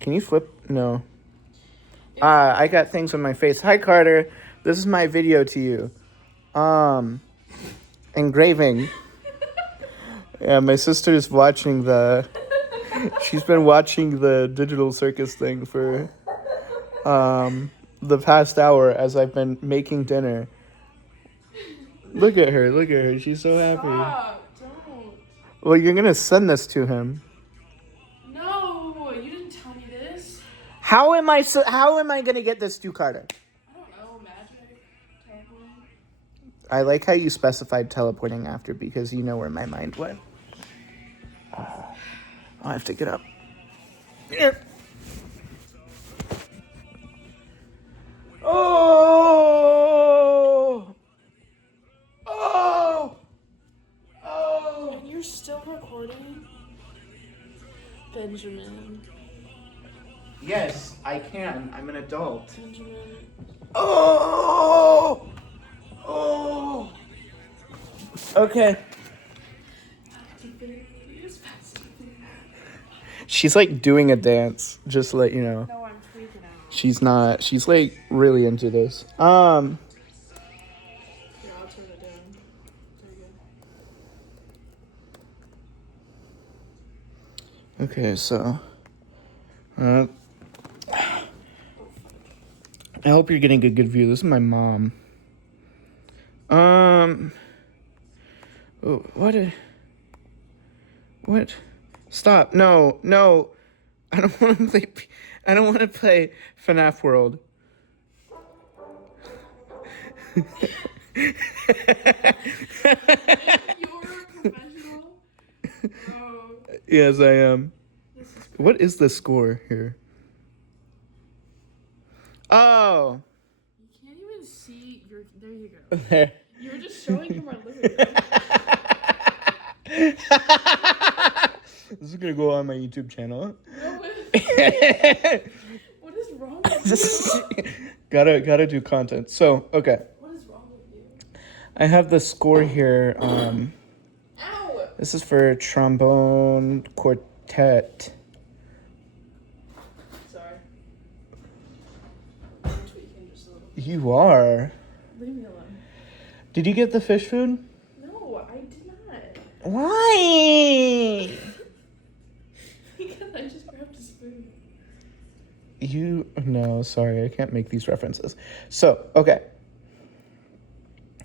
Can you flip? No. I got things on my face. Hi, Carter. This is my video to you. Engraving. Yeah, my sister's watching she's been watching the digital circus thing for, the past hour as I've been making dinner. Look at her. She's so happy. Stop, don't. Well, you're gonna send this to him. No, you didn't tell me this. How am I gonna get this to Carter? I don't know, magic, teleporting. I like how you specified teleporting after because you know where my mind went. I have to get up. Oh! Oh! Oh! You're still recording? Benjamin. Yes, I can. I'm an adult. Benjamin. Oh! Oh! Okay. She's like doing a dance, just to let you know. No, I'm freaking out. She's not. She's like really into this. Here, I'll turn it down. There you go. Okay, so I hope you're getting a good view. This is my mom. What? Stop. No. I don't want to play. I don't want to play FNAF World. You're a professional? Bro. Yes, I am. What is the score here? Oh. You can't even see your. There you go. There. You were just showing him our living room. This is gonna go on my YouTube channel. No, what is wrong with you? gotta do content. So, okay. What is wrong with you? I have the score here. Ow! This is for trombone quartet. Sorry. I'm tweaking just a little. You are. Leave me alone. Did you get the fish food? No, I did not. Why? Because I just grabbed a spoon. No, sorry, I can't make these references. So, okay.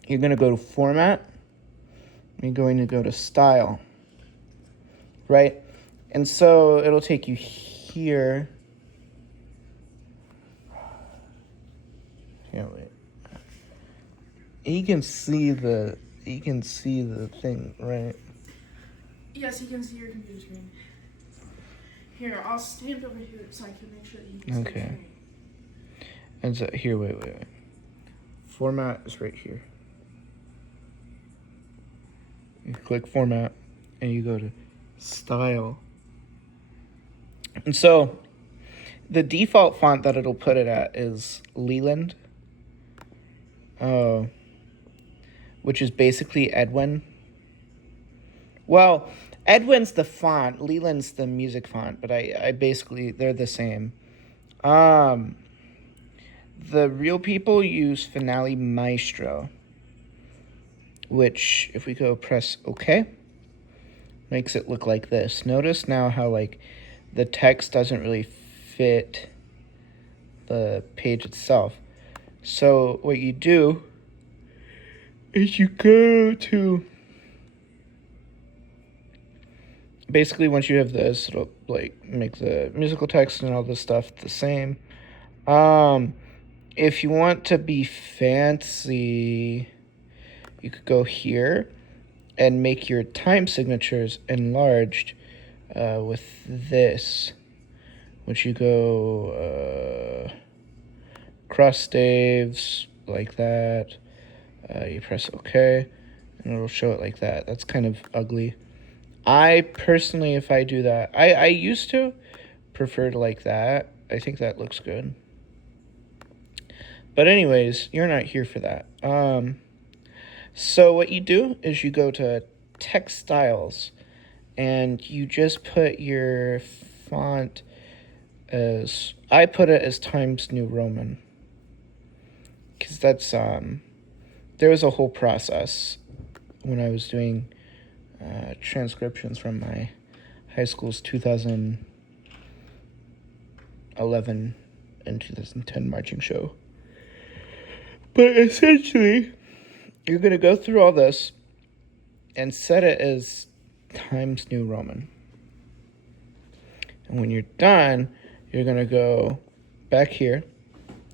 You're going to go to format. You're going to go to style. Right? And so it'll take you here. Yeah, wait. You can see the thing, right? Yes, you can see your computer screen. Here, I'll stand over here so I can make sure that you can see Okay. the screen. And so here, wait. Format is right here. You click format and you go to style. And so the default font that it'll put it at is Leland. Which is basically Edwin. Well, Edwin's the font, Leland's the music font, but I basically, they're the same. The real people use Finale Maestro, which, if we go press OK, makes it look like this. Notice now how, like, the text doesn't really fit the page itself. So what you do is you go to... Basically, once you have this, it'll, like, make the musical text and all this stuff the same. If you want to be fancy, you could go here and make your time signatures enlarged with this. Once you go cross staves like that, you press OK, and it'll show it like that. That's kind of ugly. I personally, if I do that, I used to prefer to like that. I think that looks good. But anyways, you're not here for that. So what you do is you go to text styles and you just put your font as I put it as Times New Roman, because that's there was a whole process when I was doing transcriptions from my high school's 2011 and 2010 marching show. But essentially, you're going to go through all this and set it as Times New Roman. And when you're done, you're going to go back here.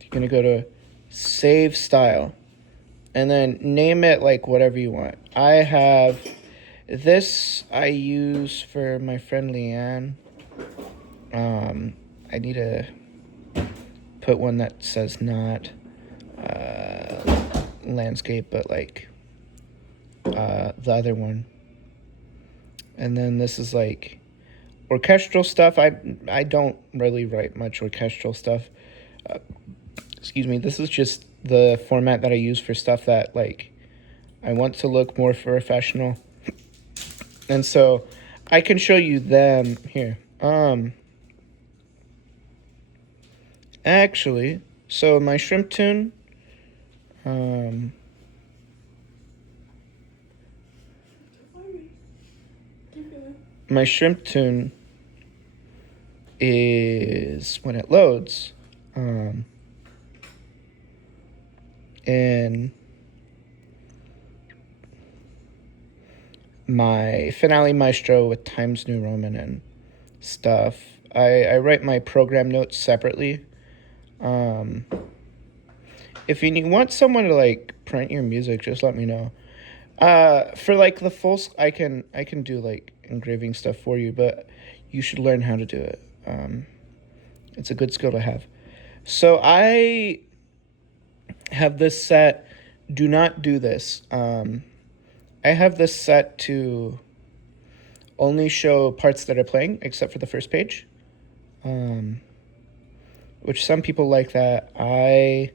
You're going to go to Save Style. And then name it like whatever you want. I have this I use for my friend Leanne. I need to put one that says not landscape, but like the other one. And then this is like orchestral stuff. I don't really write much orchestral stuff. Excuse me. This is just the format that I use for stuff that like I want to look more professional. And so I can show you them here. Actually, so my shrimp tune, my shrimp tune is when it loads, in my finale maestro with Times New Roman and stuff. I write my program notes separately. If you want someone to like print your music, just let me know. For like the full, I can do like engraving stuff for you, but you should learn how to do it. It's a good skill to have. So I have this set. Do not do this. I have this set to only show parts that are playing, except for the first page. Which some people like that. I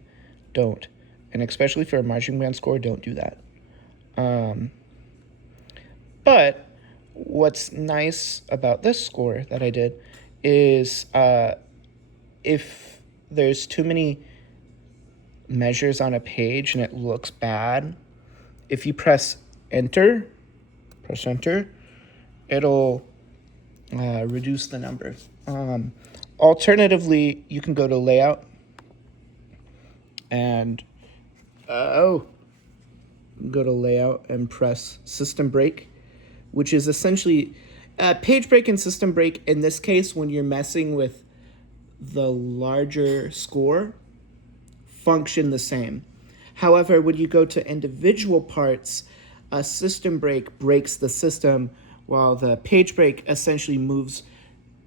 don't. And especially for a marching band score, don't do that. But what's nice about this score that I did is if there's too many measures on a page and it looks bad, if you press enter, it'll reduce the number. Alternatively, you can go to layout and go to layout and press system break, which is essentially page break and system break. In this case, when you're messing with the larger score, function the same. However, when you go to individual parts, a system break breaks the system, while the page break essentially moves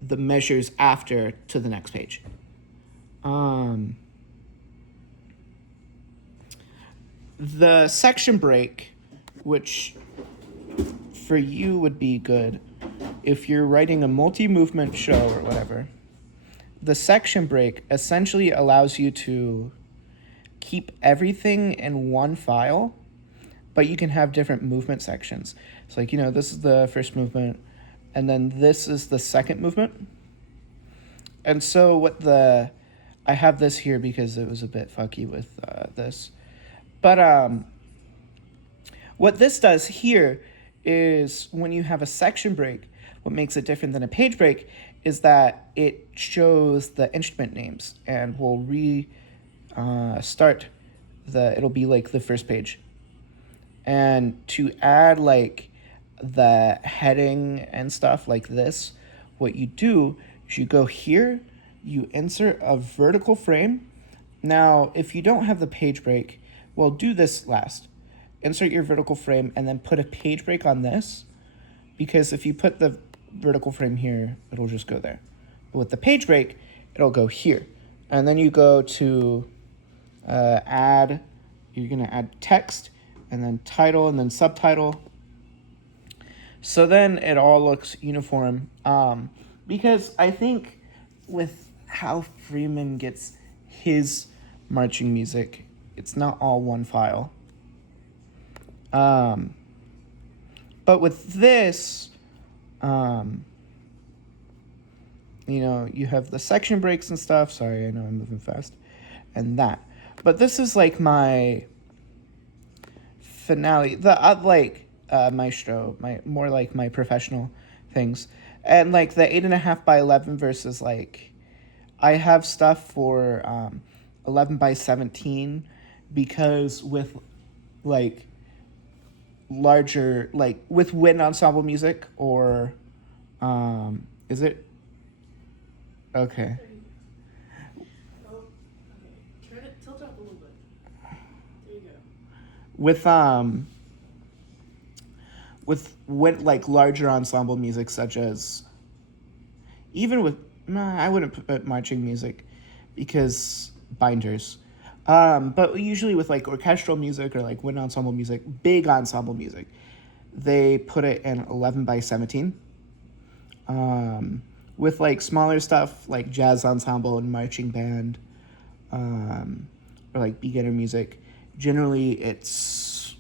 the measures after to the next page. The section break, which for you would be good if you're writing a multi-movement show or whatever, the section break essentially allows you to keep everything in one file, but you can have different movement sections. It's like, this is the first movement, and then this is the second movement. And so I have this here because it was a bit fucky with this. But what this does here is when you have a section break, what makes it different than a page break is that it shows the instrument names and will start it'll be like the first page. And to add like the heading and stuff like this, what you do is you go here, you insert a vertical frame. Now, if you don't have the page break, well, do this last. Insert your vertical frame and then put a page break on this, because if you put the vertical frame here, it'll just go there. But with the page break, it'll go here. And then you go to add, you're going to add text, and then title, and then subtitle. So then it all looks uniform. Because I think with how Freeman gets his marching music, it's not all one file. But with this, you have the section breaks and stuff. Sorry, I know I'm moving fast. And that. But this is like my finale. Maestro, my more like my professional things. And like the 8.5 by 11 versus like I have stuff for 11 by 17 because with like larger like with wind ensemble music or is it okay Oh, okay. Turn it, tilt up a little bit. There you go. with wind like larger ensemble music such as even with I wouldn't put marching music because binders. But usually with like orchestral music or like wind ensemble music, big ensemble music, they put it in 11 by 17. With like smaller stuff like jazz ensemble and marching band, or like beginner music, generally it's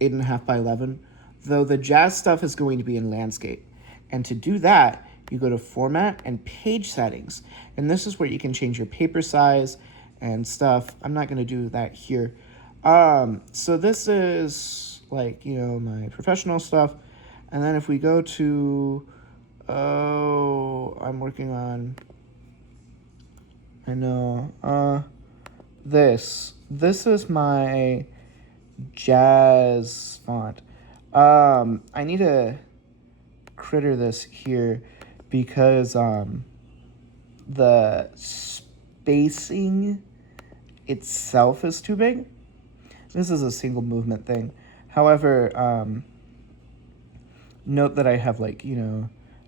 8.5 by 11. Though the jazz stuff is going to be in landscape, and to do that, you go to Format and Page Settings, and this is where you can change your paper size and stuff. I'm not going to do that here. So this is like my professional stuff, and then if we go to I'm working on. I know. This is my jazz font. I need to critter this here because the spacing itself is too big. This is a single movement thing. However, note that I have like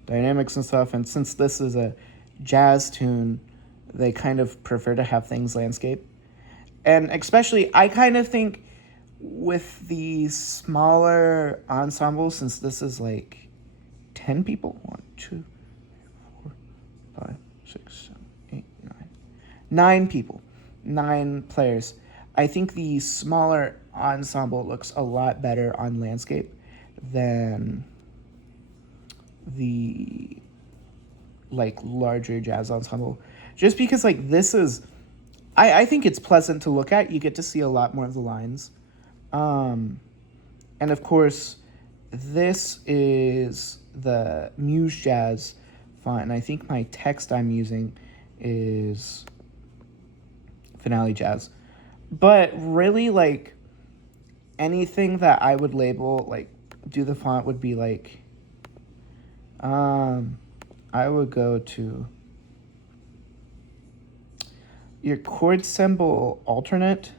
dynamics and stuff, and since this is a jazz tune, they kind of prefer to have things landscape. And especially, I kind of think with the smaller ensemble, since this is like 10 people, 1, 2, 4, 5, 6, 7, 8, 9, 9 people, 9 players. I think the smaller ensemble looks a lot better on landscape than the like larger jazz ensemble, just because like this is I think it's pleasant to look at. You get to see a lot more of the lines, and of course this is the Muse Jazz font, and I think my text I'm using is Finale Jazz. But really, like anything that I would label like do the font would be like I would go to your chord symbol alternate,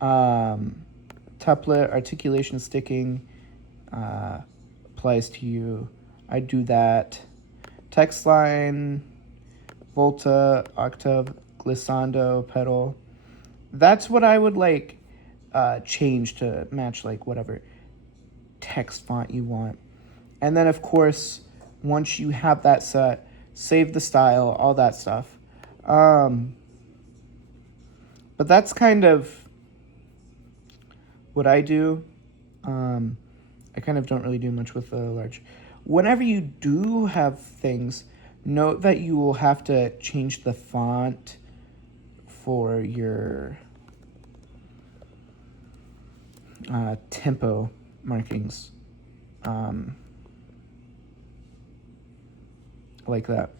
tuplet, articulation sticking applies to you. I do that. Text line, volta, octave, glissando, pedal. That's what I would like change to match like whatever text font you want. And then, of course, once you have that set, save the style, all that stuff. But that's kind of what I do. I kind of don't really do much with the large. Whenever you do have things, note that you will have to change the font for your tempo markings. Like that.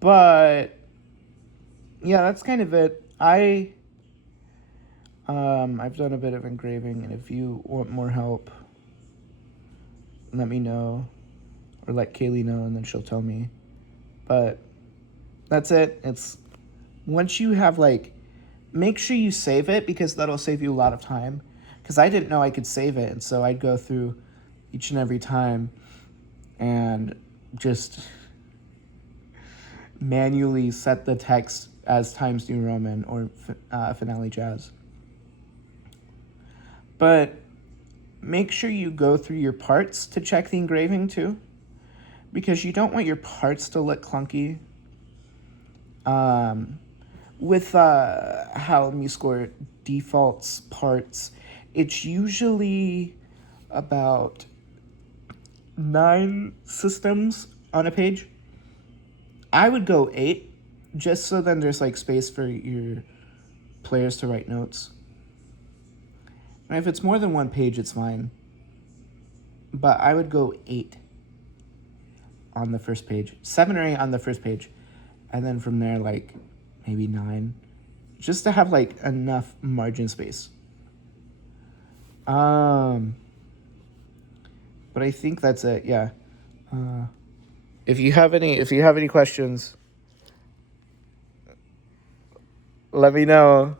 But yeah, that's kind of it. I've done a bit of engraving, and if you want more help, let me know, or let Kaylee know, and then she'll tell me. But that's it. It's once you have like, make sure you save it because that'll save you a lot of time. Because I didn't know I could save it, and so I'd go through each and every time and just manually set the text as Times New Roman or Finale Jazz. But make sure you go through your parts to check the engraving too, because you don't want your parts to look clunky. With how MuseScore defaults parts, it's usually about 9 systems on a page. I would go 8, just so then there's like space for your players to write notes. And if it's more than one page, it's fine. But I would go 8 on the first page, 7 or 8 on the first page, and then from there, like maybe 9, just to have like enough margin space. But I think that's it. Yeah. If you have any questions, let me know.